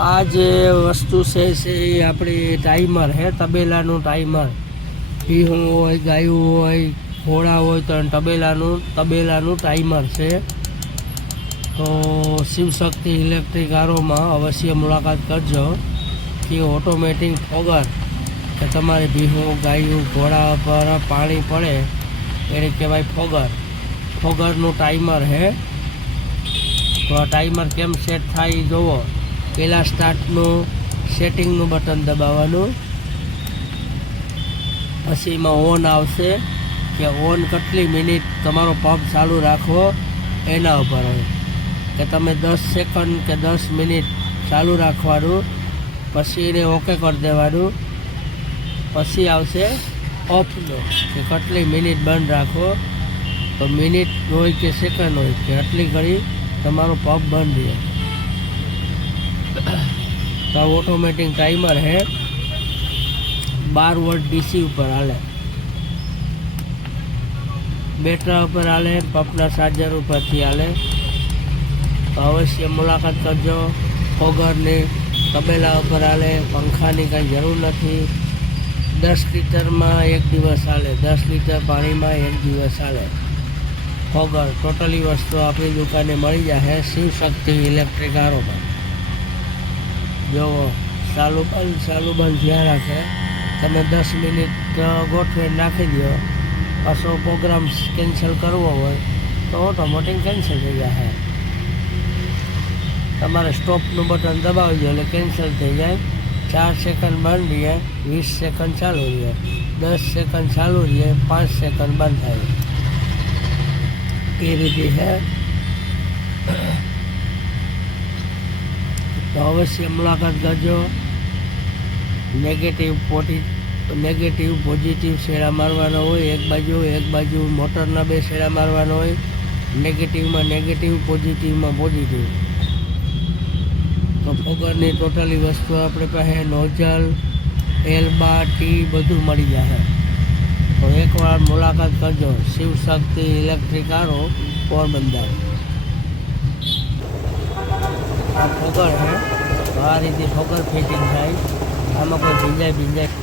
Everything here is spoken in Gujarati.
આ જે વસ્તુ છે છે એ આપણી ટાઈમર હે, તબેલાનું ટાઈમર ભીહું હોય, ગાયું હોય, ઘોડા હોય તો તબેલાનું તબેલાનું ટાઈમર છે. તો શિવશક્તિ ઇલેક્ટ્રિક આરોમાં અવશ્ય મુલાકાત કરજો, કે ઓટોમેટિક ફોગર કે તમારે ભીહું ગાયું, ઘોડા પર પાણી પડે, એને કહેવાય ફોગર. ફોગરનું ટાઈમર હે. તો આ ટાઈમર કેમ સેટ થાય એ જોવો. પહેલાં સ્ટાર્ટનું સેટિંગનું બટન દબાવવાનું. પછી એમાં ઓન આવશે કે ઓન કેટલી મિનિટ તમારો પંપ ચાલુ રાખવો એના ઉપર હોય કે તમે દસ સેકન્ડ કે દસ મિનિટ ચાલુ રાખવાનું, પછી એને ઓકે કરી દેવાનું. પછી આવશે ઓફનો કે કેટલી મિનિટ બંધ રાખો. તો મિનિટ હોય કે સેકન્ડ હોય, કે આટલી ઘડી તમારો પંપ બંધ રહે. તો આ ઓટોમેટિક ટાઈમર હે બાર વોલ્ટ ડીસી ઉપર હાલે બેટરા ઉપર હાલે પંપના ચાર્જર ઉપરથી હાલે તો અવશ્ય મુલાકાત કરજો ફોગરની તબેલા ઉપર હાલે પંખાની કંઈ જરૂર નથી દસ લીટરમાં એક દિવસ હાલે દસ લીટર પાણીમાં એક દિવસ હાલે ફોગર ટોટલી વસ્તુ આપણી દુકાને મળી જશે શિવશક્તિ ઇલેક્ટ્રિક આરોમાં જોવો ચાલુ બંધ ચાલુ બંધ ધ્યાન રાખે તમે દસ મિનિટ ગોઠવે નાખી દો. પાછો પ્રોગ્રામ કેન્સલ કરવો હોય, તો ઓટોમેટિક કેન્સલ થઈ જશે તમારે સ્ટોપનું બટન દબાવી દો એટલે કેન્સલ થઈ જાય. ચાર સેકન્ડ બંધ રહે વીસ સેકન્ડ ચાલુ રહે દસ સેકન્ડ ચાલુ રહે પાંચ સેકન્ડ બંધ થાય. એ રીતે છે. તો અવશ્ય મુલાકાત કરજો. નેગેટિવ પોટી નેગેટિવ પોઝિટિવ શેરા મારવાનો હોય, એક બાજુ એક બાજુ મોટરના બે શેડા મારવાનો હોય નેગેટિવમાં નેગેટિવ પોઝિટિવમાં પોઝિટિવ તો ફોગરની ટોટલી વસ્તુ આપણે પાસે નોઝલ, એલબા, ટી બધું મળી જશે તો એકવાર મુલાકાત કરજો. શિવશક્તિ ઇલેક્ટ્રિક આરો, પોરબંદર. આ ફોગર છે આ રીતે ફોગર ફિટિંગ થાય. આમાં કોઈ ભીંજાય ભીંજાય